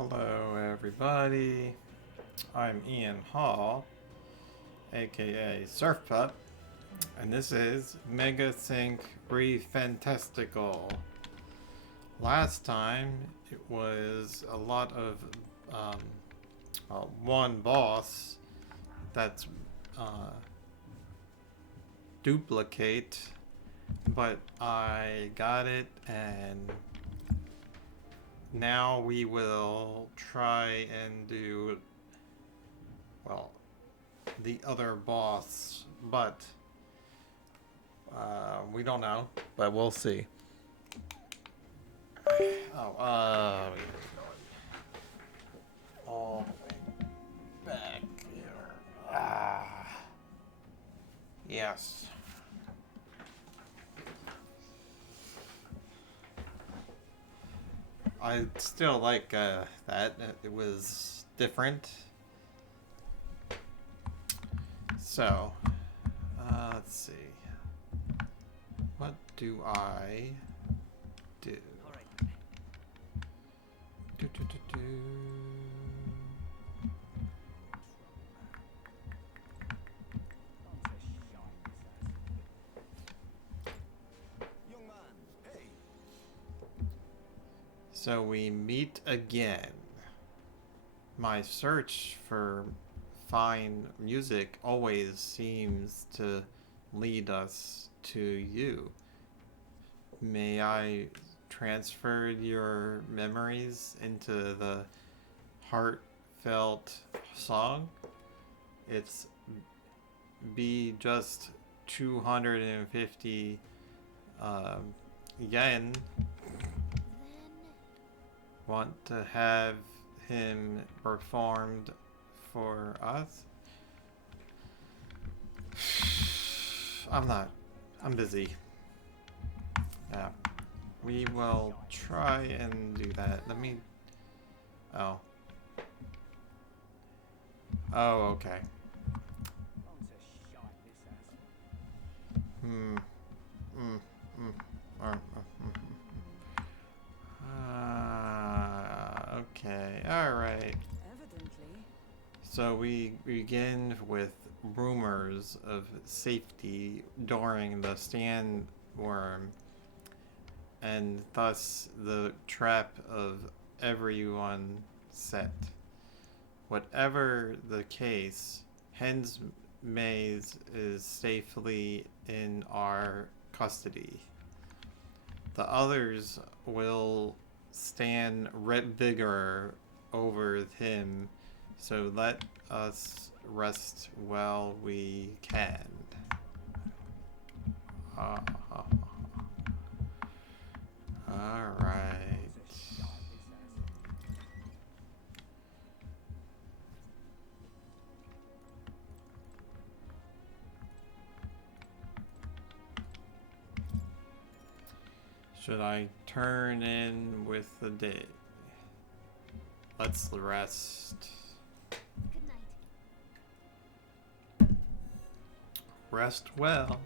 Hello, everybody. I'm Ian Hall, aka Surf Pup, and this is Mega Sync Re-Fantastical. Last time it was a lot of one boss that's duplicate, but I got it, and now we will try and do, well, the other boss, but we don't know, but we'll see. Oh, all the way back here. Yes. I still like that. It was different. So, let's see. What do I do? Do. So we meet again. My search for fine music always seems to lead us to you. May I transfer your memories into the heartfelt song? It's be just 250 yen. Want to have him performed for us? I'm busy. Yeah. We will try and do that. Let me... Oh. Oh, okay. Okay, alright. So we begin with rumors of safety during the sandworm, and thus the trap of everyone set. Whatever the case, Heismay is safely in our custody. The others will stand bigger over him, so let us rest while we can. Alright. Should I turn in with the day? Let's rest. Good night. Rest well.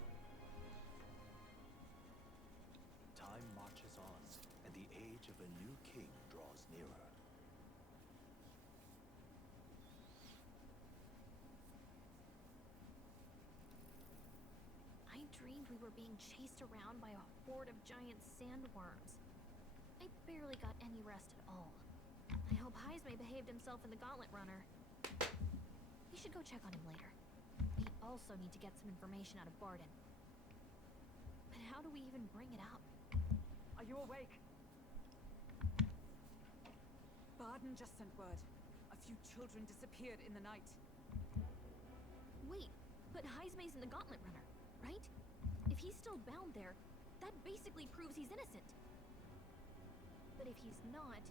Time marches on, and the age of a new king draws nearer. I dreamed we were being chased around by a horde of giant sandworms. I barely got any rest at all. I hope Heismay behaved himself in the gauntlet runner. We should go check on him later. We also need to get some information out of Barden. But how do we even bring it up? Are you awake? Barden just sent word. A few children disappeared in the night. Wait, but Heismay's in the gauntlet runner, right? If he's still bound there, that basically proves he's innocent. But if he's not,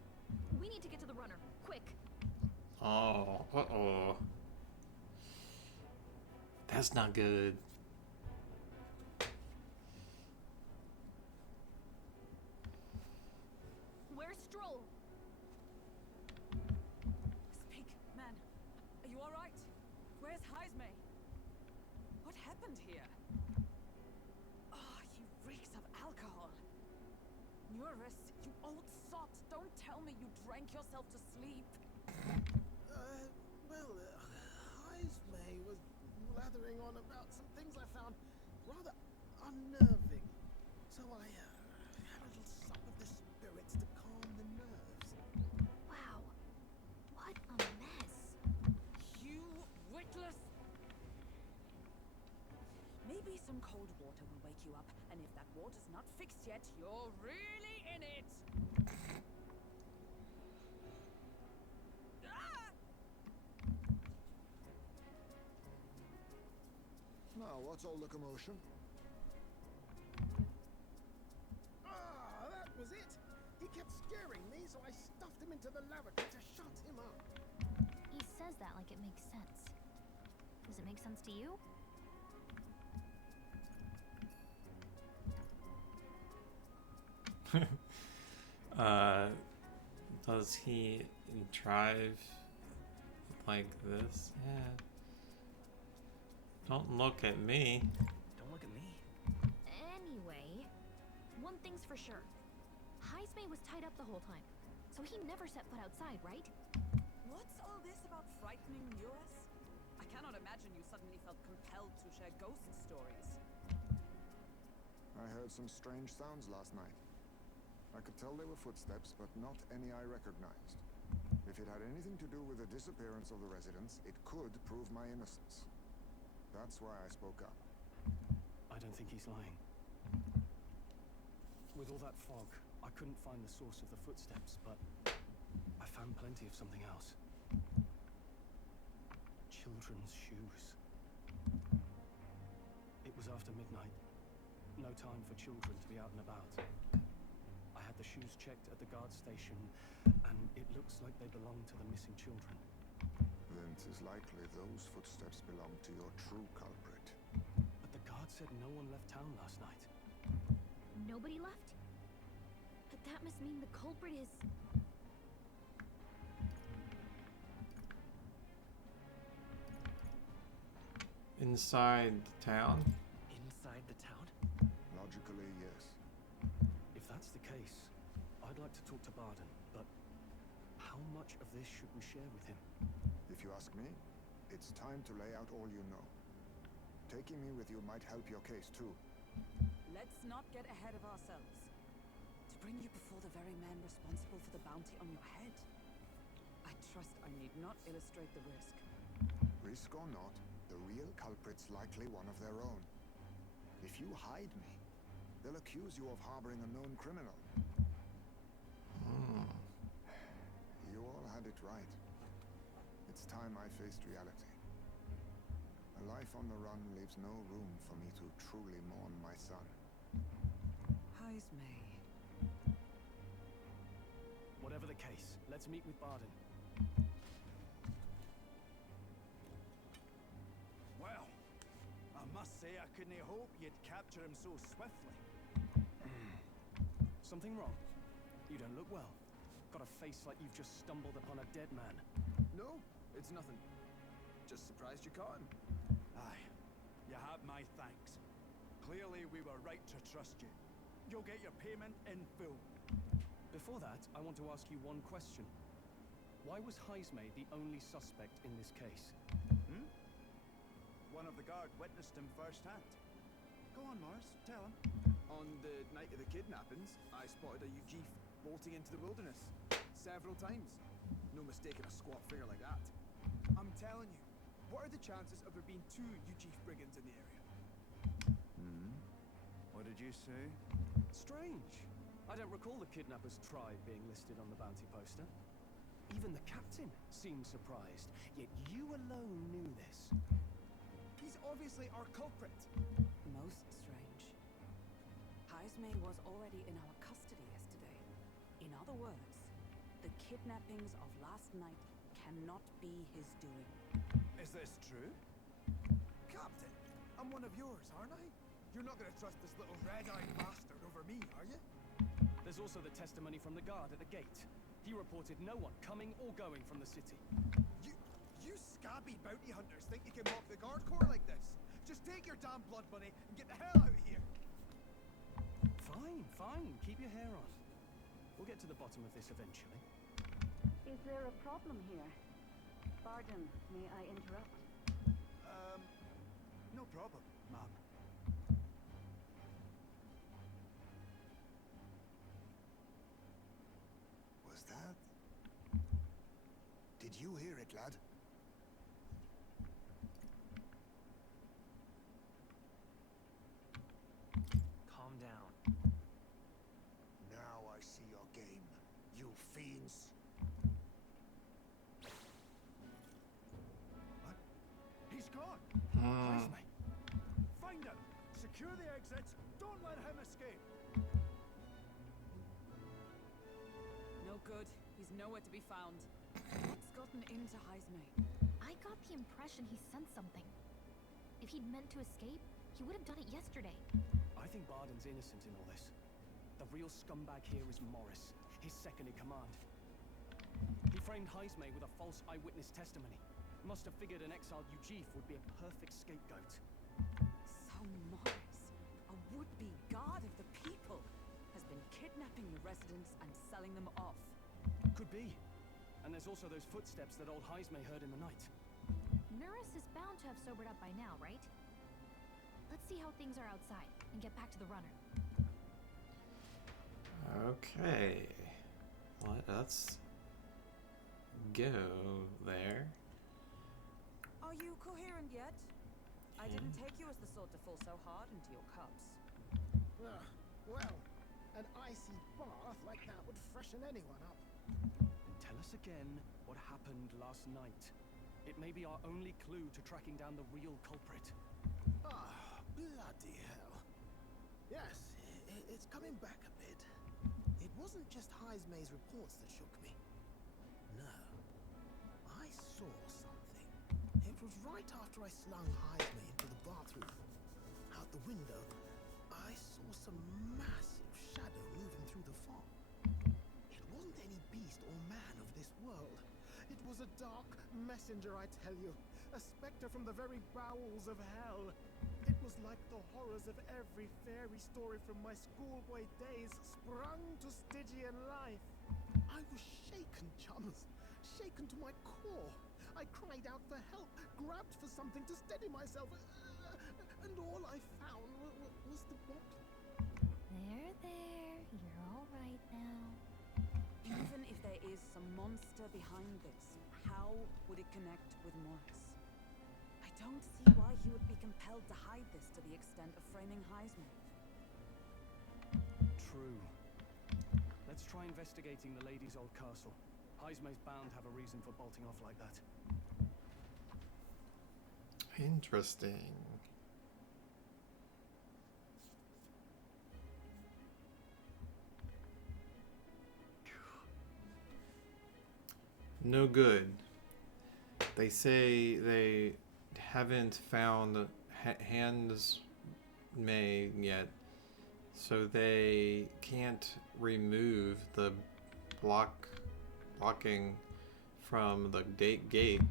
we need to get to the runner, quick. Oh, uh-oh. That's not good. Where's Stroll? Speak, man. Are you alright? Where's Heismay? What happened here? Oh, he reeks of alcohol. You're Norris, you old sot. Don't tell me you drank yourself to sleep. Heismay was blathering on about some things I found rather unnerving. So I had a little sup of the spirits to calm the nerves. Wow. What a mess. You witless. Maybe some cold water will wake you up, and if that water's not fixed yet, you're really in it. Ah! Now, what's all the commotion? Ah, that was it. He kept scaring me, so I stuffed him into the lavatory to shut him up. He says that like it makes sense. Does it make sense to you? Does he drive like this? Yeah. Don't look at me. Don't look at me. Anyway, one thing's for sure. Heismay was tied up the whole time, so he never set foot outside, right? What's all this about frightening Lewis? I cannot imagine you suddenly felt compelled to share ghost stories. I heard some strange sounds last night. I could tell they were footsteps, but not any I recognized. If it had anything to do with the disappearance of the residents, it could prove my innocence. That's why I spoke up. I don't think he's lying. With all that fog, I couldn't find the source of the footsteps, but I found plenty of something else. Children's shoes. It was after midnight. No time for children to be out and about. I had the shoes checked at the guard station, and it looks like they belong to the missing children. Then 'tis likely those footsteps belong to your true culprit. But the guard said no one left town last night. Nobody left? But that must mean the culprit is... Inside the town? Inside the town? Logically, yes. If that's the case, I'd like to talk to Barden, but how much of this should we share with him? If you ask me, it's time to lay out all you know. Taking me with you might help your case too. Let's not get ahead of ourselves. To bring you before the very man responsible for the bounty on your head, I trust I need not illustrate the risk. Risk or not, the real culprit's likely one of their own. If you hide me, they'll accuse you of harboring a known criminal. You all had it right. It's time I faced reality. A life on the run leaves no room for me to truly mourn my son. Heismay. Whatever the case, let's meet with Barden. Well, I must say I couldn't hope you'd capture him so swiftly. Something wrong? You don't look well. Got a face like you've just stumbled upon a dead man. No, it's nothing. Just surprised you caught him. Aye, you have my thanks. Clearly we were right to trust you. You'll get your payment in full. Before that, I want to ask you one question. Why was Heismay the only suspect in this case? One of the guard witnessed him firsthand. Go on, Morris, tell him. On the night of the kidnappings, I spotted a Ujif bolting into the wilderness. Several times. No mistaking a squat figure like that. I'm telling you, what are the chances of there being two Ujif brigands in the area? What did you say? Strange. I don't recall the kidnappers' tribe being listed on the bounty poster. Even the captain seemed surprised, yet you alone knew this. He's obviously our culprit. Most strange. Heismay was already in our custody yesterday. In other words, the kidnappings of last night cannot be his doing. Is this true? Captain, I'm one of yours, aren't I? You're not gonna trust this little red-eyed bastard over me, are you? There's also the testimony from the guard at the gate. He reported no one coming or going from the city. You scabby bounty hunters think you can mock the guard corps like this? Just take your damn blood money and get the hell out of here. Fine, fine. Keep your hair on. We'll get to the bottom of this eventually. Is there a problem here? Pardon, may I interrupt? No problem, ma'am. Was that? Did you hear it, lad? Calm down. Now I see your game, you fiends. What? He's gone! Hmm. Heismay! Find him! Secure the exits! Don't let him escape! No good. He's nowhere to be found. What's gotten into Heismay? I got the impression he sensed something. If he'd meant to escape, he would have done it yesterday. I think Barden's innocent in all this. The real scumbag here is Morris, his second in command. He framed Heismay with a false eyewitness testimony. Must have figured an exiled Ujif would be a perfect scapegoat. So Morris, a would-be guard of the people, has been kidnapping the residents and selling them off. Could be. And there's also those footsteps that old Heismay heard in the night. Nurse is bound to have sobered up by now, right? Let's see how things are outside and get back to the runner. Okay. Let's go there. Are you coherent yet? I didn't take you as the sort to fall so hard into your cups. Well, an icy bath like that would freshen anyone up. Tell us again what happened last night. It may be our only clue to tracking down the real culprit. Ah, bloody hell. Yes, it's coming back a bit. It wasn't just Heismay's reports that shook me. No. I saw something. It was right after I slung Heismay into the bathroom. Out the window, I saw some massive shadow moving through the fog. It wasn't any beast or man of this world. It was a dark messenger, I tell you. A specter from the very bowels of hell. It was like the horrors of every fairy story from my schoolboy days sprung to Stygian life. I was shaken, chums. Shaken to my core. I cried out for help, grabbed for something to steady myself, and all I found was the bottle. There. You're all right now. Even if there is some monster behind this, how would it connect with Morris? I don't see why he would be compelled to hide this to the extent of framing Heismay. True. Let's try investigating the lady's old castle. Heismay's bound to have a reason for bolting off like that. Interesting. No good. They say they haven't found Heismay yet, so they can't remove the blocking from the gate.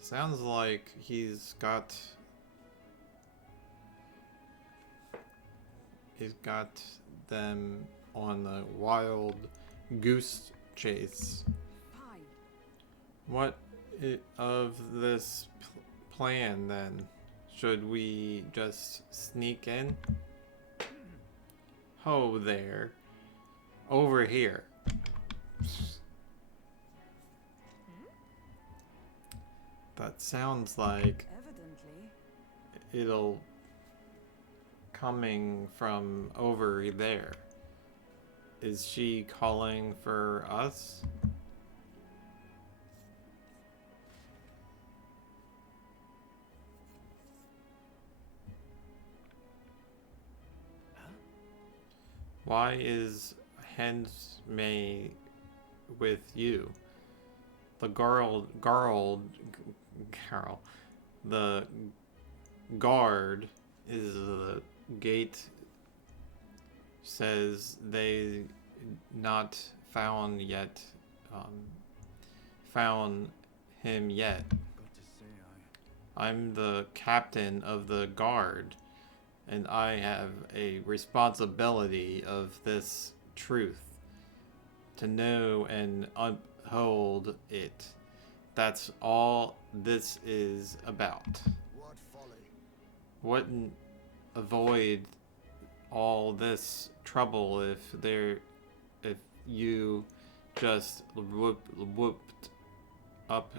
Sounds like he's got them on the wild goose chase. Fine. What of this plan then? Should we just sneak in? Ho there. Over here. That sounds like Evidently. it'll coming from over there. Is she calling for us? Why is Heismay with you? The the guard is the gate says they not found him yet. Got to say, I'm the captain of the guard, and I have a responsibility of this truth. to know and uphold it. That's all this is about. What folly. Wouldn't avoid all this trouble if you just whooped up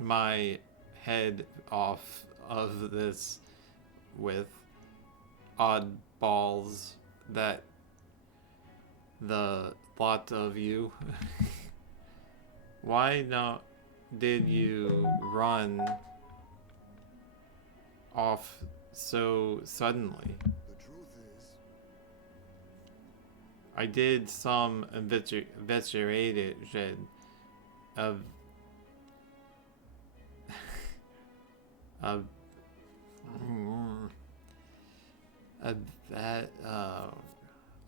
my head off of this with oddballs that the lot of you. Why not did you run off so suddenly? The truth is, I did some investigation of of that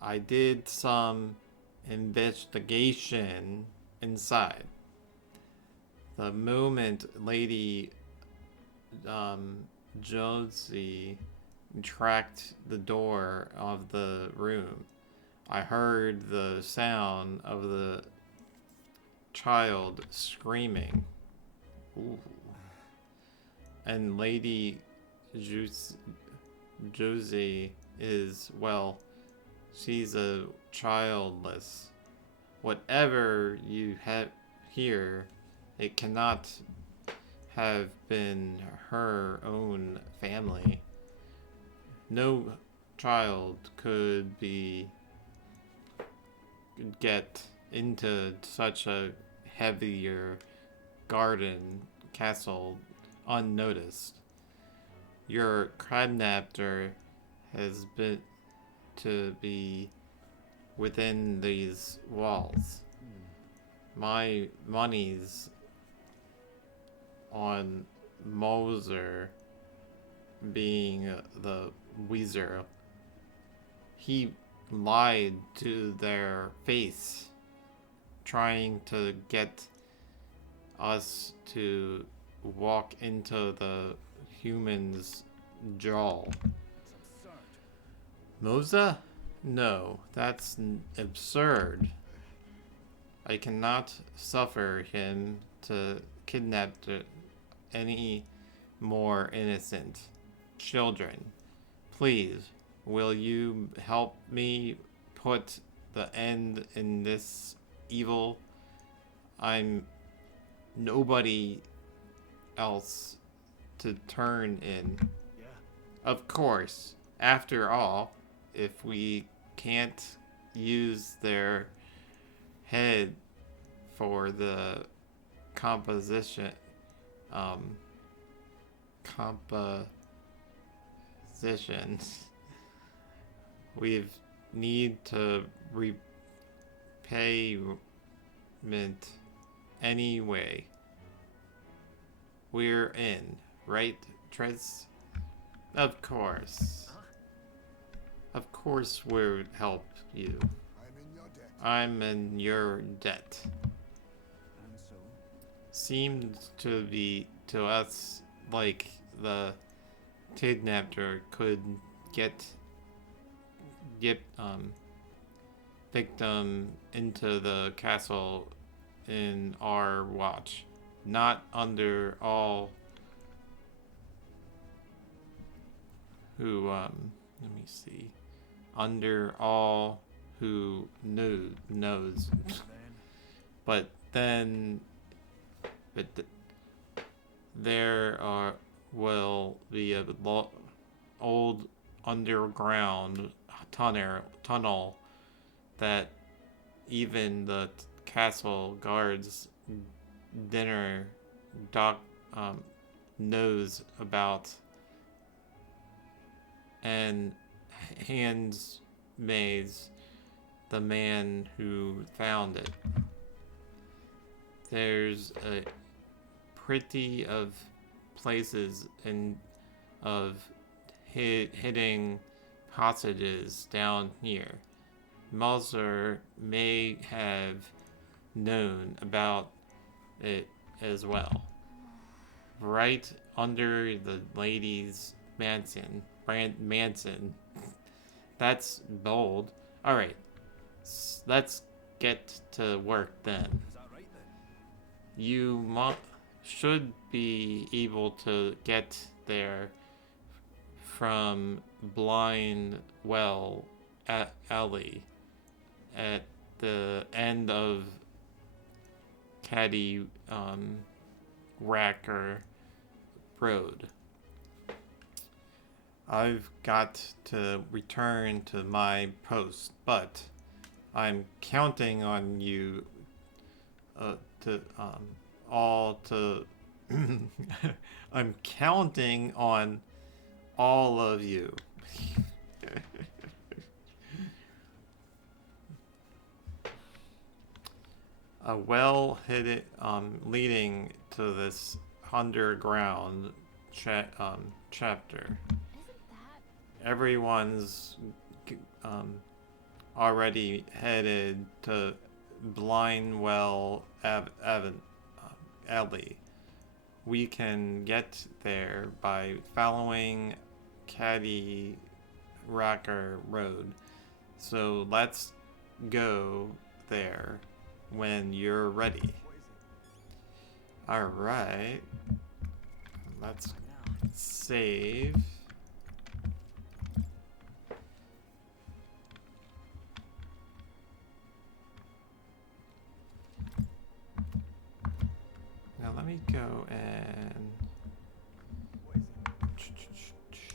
I did some investigation inside. The moment Lady Josie tracked the door of the room, I heard the sound of the child screaming. Ooh. And Lady Josie is, well, she's a childless. Whatever you have here, it cannot have been her own family. No child could get into such a heavier garden castle unnoticed. Your kidnapper has been to be within these walls. My money's on Moser being the Weezer. He lied to their face, trying to get us to walk into the human's jaw. Moza? No, that's absurd. I cannot suffer him to kidnap any more innocent children. Please, will you help me put the end in this evil? I'm nobody else to turn in. Yeah. Of course, after all, if we can't use their head for the compositions, we need to repayment anyway. We're in, right, Tris? Of course. Of course we'll help you. I'm in your debt. I'm in your debt. And so? Seems to be to us like the kidnapper could get victim into the castle in our watch, not under all who let me see, under all who knows. But then there will be a old underground tunnel that even the castle guards dinner doc knows about, and hands Maze the man who found it. There's a pretty of places and of hitting hostages down here. Moser may have known about it as well. Right under the lady's mansion. That's bold. Alright, let's get to work then. Is that right then? You should be able to get there from Blind Well Alley at the end of Caddy Racker Road. I've got to return to my post, but I'm counting on you I'm counting on all of you. A well hidden leading to this underground chapter. Isn't that Everyone's already headed to Blindwell Alley. We can get there by following Caddy Rocker Road. So let's go there when you're ready. What is it? Alright. Let's save. Now let me go and What is it?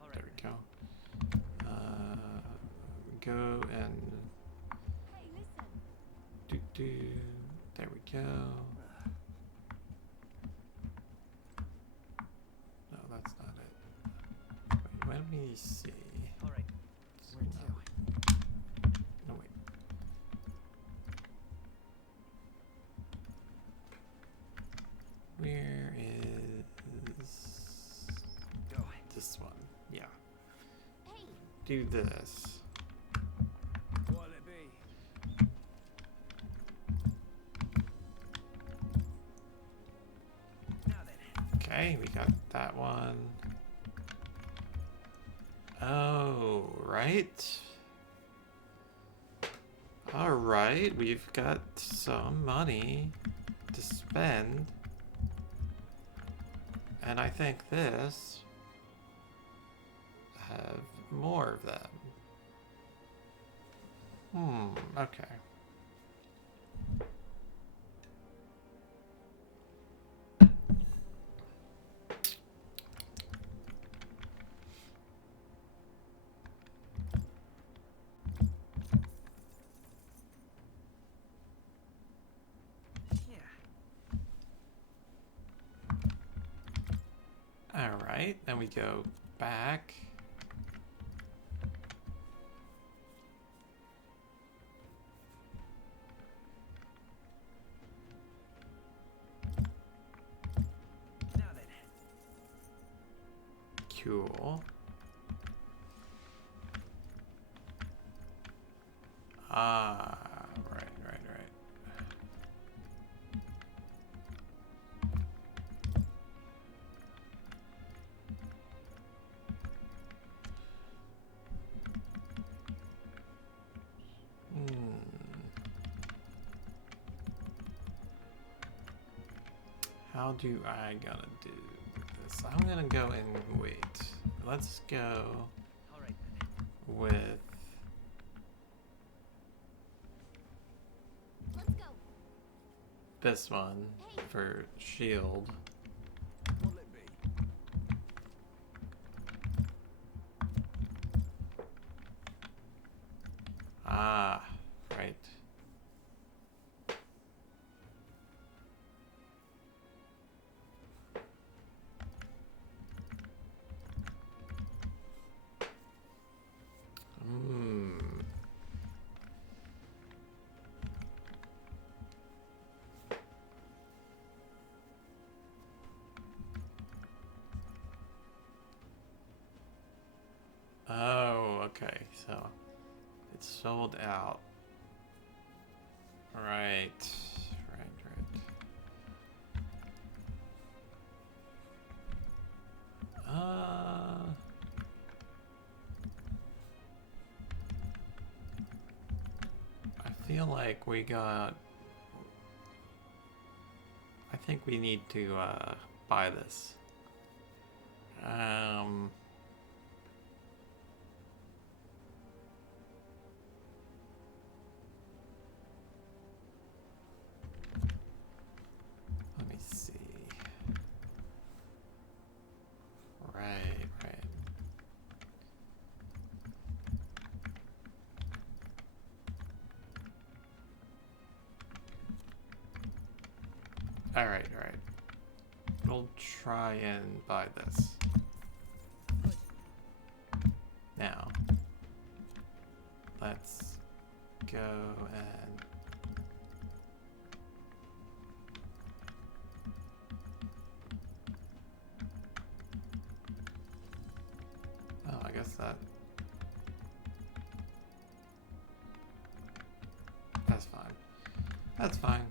oh, there we go. Go and Hey, listen. do. There we go. No, that's not it. Wait, let me see. All right. Where to? No, wait. Where is Go. this one? Yeah. Hey, Do this. What'll it be? Now then. Okay, we got that one. Oh, right. Alright, we've got some money to spend. And I think this have more of them. Okay. Yeah. Alright, then we go back. Now then. Cool. Ah, right. How do I gonna do this? I'm gonna go and wait. Let's go All right then. with let's go. this one for shield. What'll it be? Ah, right. Oh, okay, so it's sold out. Right. feel like we got... I think we need to buy this. Let me see. Right. All right. We'll try and buy this. Now, let's go and... Oh, I guess that's fine. That's fine.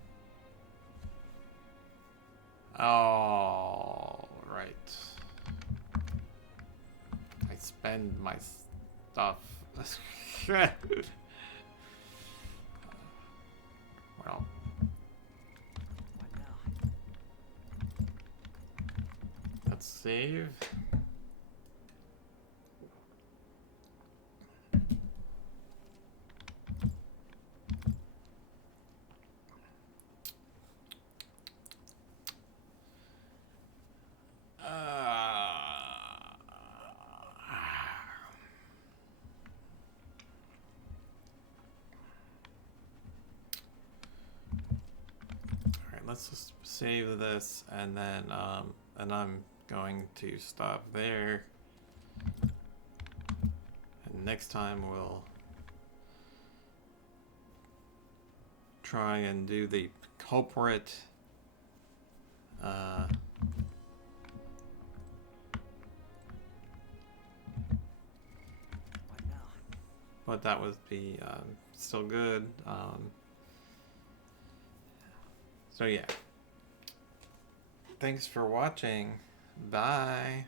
All right. I spend my stuff. Well. What now? Let's save. Let's just save this, and then I'm going to stop there. And next time we'll try and do the Culprit. What now? But that would be still good. So yeah. Thanks for watching. Bye.